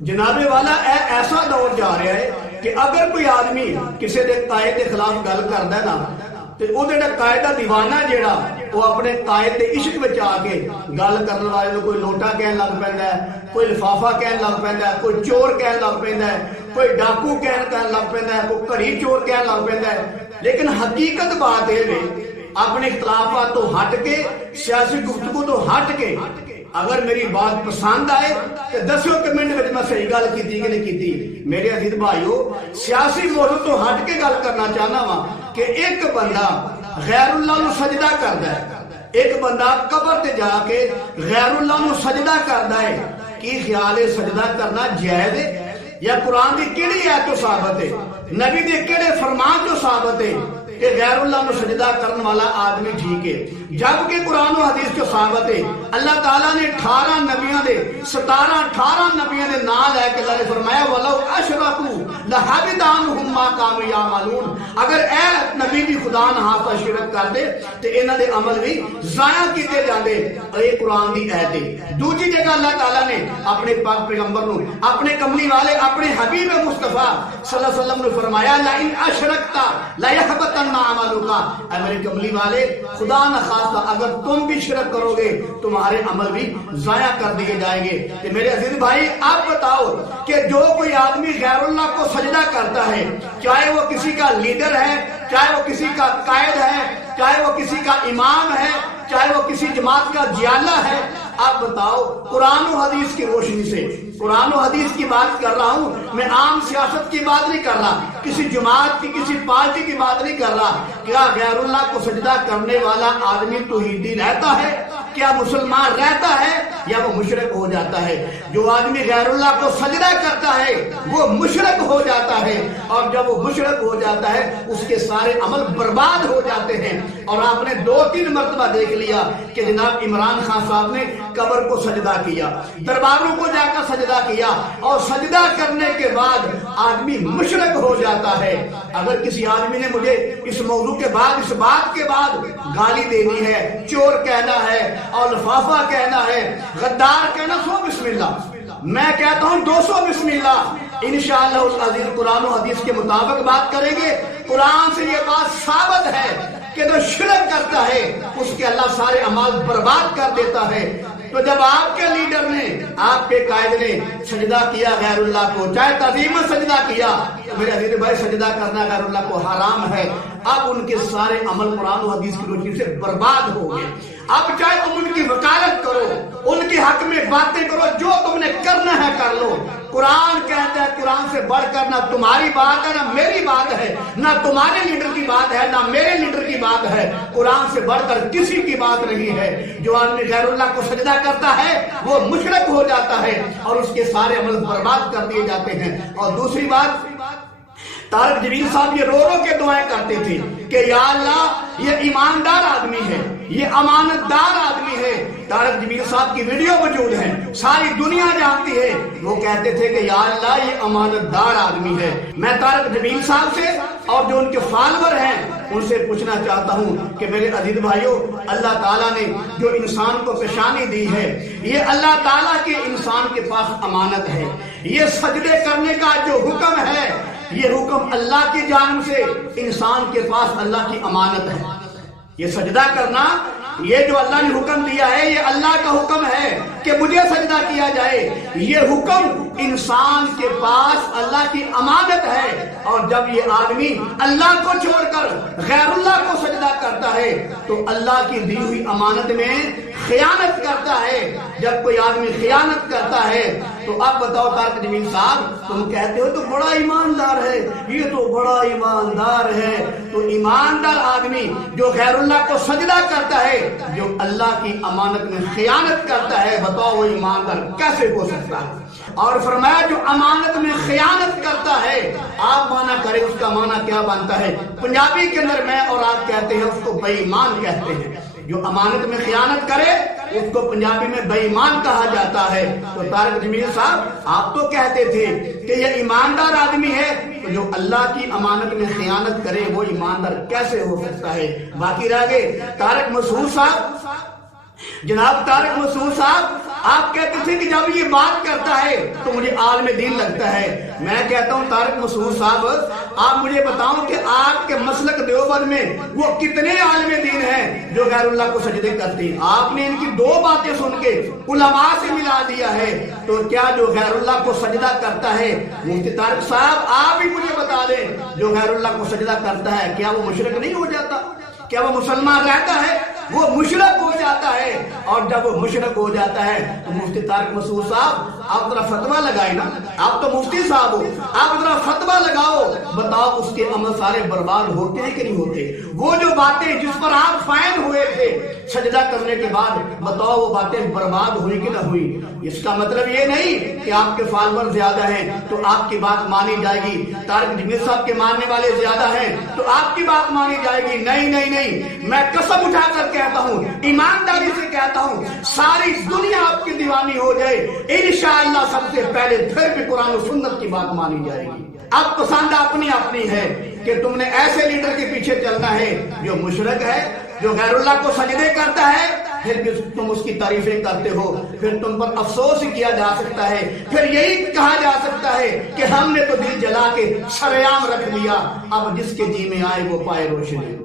جناب والا ایسا دور جا رہا ہے کہ اگر کوئی آدمی کسی دے قائد کے خلاف گل کرتا ہے نا تو وہ قائد کا دیوانہ جیڑا وہ اپنے قائد کے عشق میں آ کے گل کرنے والے کو کوئی لوٹا کہن لگ پیندا ہے، کوئی لفافہ کہن لگ پیندا ہے، کوئی چور کہن لگ پیندا ہے، کوئی ڈاکو کہن لگ پیندا ہے، کوئی گھڑی چور کہن لگ پیندا ہے۔ لیکن حقیقت بات یہ ہے اپنے اختلافات تو ہٹ کے، سیاسی گفتگو تو ہٹ کے اگر میری بات پسند آئے تو دسو کمنٹ میں میں صحیح گل کی کہ نہیں کی۔ میرے عزیز بھائیو، سیاسی موضوع تو ہٹ کے گل کرنا چاہنا وا کہ ایک بندہ غیر اللہ نو سجدہ کردا ہے، ایک بندہ قبر تے جا کے غیر اللہ نو سجدہ کردا ہے، کی خیال ہے سجدہ کرنا جائز ہے؟ یا قرآن دی کیڑی آیت تو ثابت ہے، نبی دے کیڑے فرمان جو ثابت ہے کہ غیر اللہ نو سجدہ کرنے والا آدمی ٹھیک ہے؟ جبکہ قرآن و حدیث جو ثابت ہے اللہ تعالیٰ نے 18 نبیوں دے 18 نبیوں دے نام لے کے اللہ نے فرمایا وَلَوْ أَشْرَكُوا لَحَبِطَ عَنْهُمْ مَا كَانُوا يَعْمَلُونَ، اگر اے نبی بھی خدا نہ ہاتھ شرک کر دے تو انہاں دے عمل بھی ضائع کیتے جاندے۔ اور یہ قرآن دی آیت ہے۔ دوسری جگہ اللہ تعالیٰ نے اپنے پاک پیغمبر نو، اپنے کملی والے، اپنے حبیب مصطفیٰ صلی اللہ علیہ وسلم نے فرمایا لَإِنْ أَشْرَكْتَ لَيَحْبَطَنَّ عَمَلُكَ، اے میرے کملی والے خدا نہ خاص اگر تم بھی شرک کرو گے تمہارے عمل بھی ضائع کر دیے جائیں گے۔ کہ میرے عزیز بھائی آپ بتاؤ کہ جو کوئی آدمی غیر اللہ کو سجدہ کرتا ہے، چاہے وہ کسی کا لیڈر ہے، چاہے وہ کسی کا قائد ہے، چاہے وہ کسی کا امام ہے، چاہے وہ کسی جماعت کا جیالہ ہے، آپ بتاؤ قرآن و حدیث کی روشنی سے، قرآن و حدیث کی بات کر رہا ہوں میں، عام سیاست کی بات نہیں کر رہا، کسی جماعت کی کسی پارٹی کی بات نہیں کر رہا، کیا غیر اللہ کو سجدہ کرنے والا آدمی توحیدی رہتا ہے؟ کیا مسلمان رہتا ہے یا وہ مشرک ہو جاتا ہے؟ جو آدمی غیر اللہ کو سجدہ کرتا ہے وہ مشرک ہو جاتا ہے، اور جب وہ مشرک ہو جاتا ہے اس کے سارے عمل برباد ہو جاتے ہیں۔ اور آپ نے 2-3 مرتبہ دیکھ لیا کہ جناب عمران خان صاحب نے قبر کو سجدہ کیا، درباروں کو جا کر سجدہ کیا، اور سجدہ کرنے کے بعد آدمی مشرک ہو جاتا ہے۔ اگر کسی آدمی نے مجھے اس موضوع کے بعد، اس بات کے بعد گالی دینی ہے، چور کہنا ہے اور لفافہ کہنا ہے، غدار کہنا، 100 بسم اللہ، میں کہتا ہوں 200 بسم اللہ، انشاءاللہ اس عزیز قرآن و حدیث کے مطابق بات کریں گے۔ قرآن سے یہ بات ثابت ہے کہ جو شرک کرتا ہے اس کے اللہ سارے اعمال برباد کر دیتا ہے۔ تو جب آپ کے لیڈر نے، آپ کے قائد نے سجدہ کیا غیر اللہ کو، چاہے تعظیم سجدہ کیا، تو میرے عزیز بھائی سجدہ کرنا غیر اللہ کو حرام ہے۔ اب ان کے سارے عمل قرآن و حدیث کی روشنی سے برباد ہو گئے۔ اب چاہے تم ان کی وکالت کرو، ان کے حق میں باتیں کرو، جو تم نے کرنا ہے کر لو۔ قرآن کہتا ہے قرآن سے بڑھ کر نہ تمہاری بات ہے، نہ میری بات ہے، نہ تمہارے لیڈر کی بات ہے، نہ میرے لیڈر کی بات ہے، قرآن سے بڑھ کر کسی کی بات نہیں ہے۔ جو آدمی غیر اللہ کو سجدہ کرتا ہے وہ مشرک ہو جاتا ہے اور اس کے سارے عمل برباد کر دیے جاتے ہیں۔ اور دوسری بات، طارق جمیل صاحب یہ رو رو کے دعائیں کرتے تھے کہ یا اللہ یہ ایماندار آدمی ہے، یہ امانت دار آدمی ہے۔ طارق جمیل صاحب کی ویڈیو موجود ہے، ساری دنیا جانتی ہے، وہ کہتے تھے کہ یا اللہ یہ امانت دار آدمی ہے۔ میں طارق جمیل صاحب سے اور جو ان کے فالوور ہیں ان سے پوچھنا چاہتا ہوں کہ میرے عزیز بھائیو، اللہ تعالیٰ نے جو انسان کو پیشانی دی ہے، یہ اللہ تعالیٰ کے انسان کے پاس امانت ہے۔ یہ سجدے کرنے کا جو حکم ہے، یہ حکم اللہ کی جانب سے انسان کے پاس اللہ کی امانت ہے۔ یہ سجدہ کرنا، یہ جو اللہ نے حکم دیا ہے، یہ اللہ کا حکم ہے کہ مجھے سجدہ کیا جائے۔ یہ حکم انسان کے پاس اللہ کی امانت ہے، اور جب یہ آدمی اللہ کو چھوڑ کر غیر اللہ کو سجدہ کرتا ہے تو اللہ کی دی ہوئی امانت میں خیانت کرتا ہے۔ جب کوئی آدمی خیانت کرتا ہے تو اب بتاؤ طارق جمیل صاحب، تم کہتے ہو تو بڑا ایماندار ہے، یہ تو بڑا ایماندار ہے۔ تو ایماندار آدمی جو غیر اللہ کو سجدہ کرتا ہے، جو اللہ کی امانت میں خیانت کرتا ہے، بتاؤ وہ ایماندار کیسے ہو سکتا ہے؟ اور فرمایا جو امانت میں خیانت کرتا ہے، آپ مانا کریں اس کا مانا کیا بنتا ہے؟ پنجابی کے اندر میں اور آپ کہتے ہیں اس کو بے ایمان کہتے ہیں۔ جو امانت میں خیانت کرے اس کو پنجابی میں بے ایمان کہا جاتا ہے۔ تو طارق جمیل صاحب آپ تو کہتے تھے کہ یہ ایماندار آدمی ہے، تو جو اللہ کی امانت میں خیانت کرے وہ ایماندار کیسے ہو سکتا ہے؟ باقی رہ گئے طارق مسعود صاحب، جناب طارق مسعود صاحب آپ کہتے تھے کہ جب یہ بات کرتا ہے تو مجھے عالم دین لگتا ہے. میں کہتا ہوں طارق مسعود صاحب آپ مجھے بتاؤں کہ آپ کے مسلک دیوبند میں وہ کتنے عالم دین ہیں جو غیر اللہ کو سجدے کرتے ہیں. آپ نے ان کی دو باتیں سن کے علماء سے ملا دیا ہے. تو کیا جو غیر اللہ کو سجدہ کرتا ہے مفتی طارق صاحب آپ ہی مجھے بتا دیں جو غیر اللہ کو سجدہ کرتا ہے کیا وہ مشرک نہیں ہو جاتا؟ کیا وہ مسلمان رہتا ہے؟ وہ مشرک ہو جاتا ہے. اور جب وہ مشرک ہو جاتا ہے تو مفتی طارق مسعود صاحب آپ ذرا فتویٰ لگائیں نا. آپ تو مفتی صاحب ہو, آپ ذرا فتویٰ لگاؤ, بتاؤ اس کے عمل سارے برباد ہوتے ہیں کہ نہیں ہوتے؟ وہ جو باتیں جس پر آپ فائن ہوئے تھے سجدہ کرنے کے بعد, بتاؤ وہ باتیں برباد ہوئی کہ نہ ہوئی؟ اس کا مطلب یہ نہیں کہ آپ کے فالوور زیادہ ہیں تو آپ کی بات مانی جائے گی, طارق جمیل صاحب کے ماننے والے زیادہ ہیں تو آپ کی بات مانی جائے گی. نہیں نہیں نہیں, میں قسم اٹھا کر کہتا ہوں, ایمانداری سے کہتا ہوں, ساری دنیا آپ کی دیوانی ہو جائے انشاءاللہ سب سے پہلے پھر بھی قرآن و سنت کی بات مانی جائے گی. اب پسند اپنی اپنی ہے کہ تم نے ایسے لیڈر کے پیچھے چلنا ہے جو مشرک ہے, جو غیر اللہ کو سجدے کرتا ہے, پھر بھی تم اس کی تعریفیں کرتے ہو. پھر تم پر افسوس ہی کیا جا سکتا ہے, پھر یہی کہا جا سکتا ہے کہ ہم نے تو دل جلا کے شریعام رکھ لیا, اب جس کے جی میں آئے وہ پائے روشنی.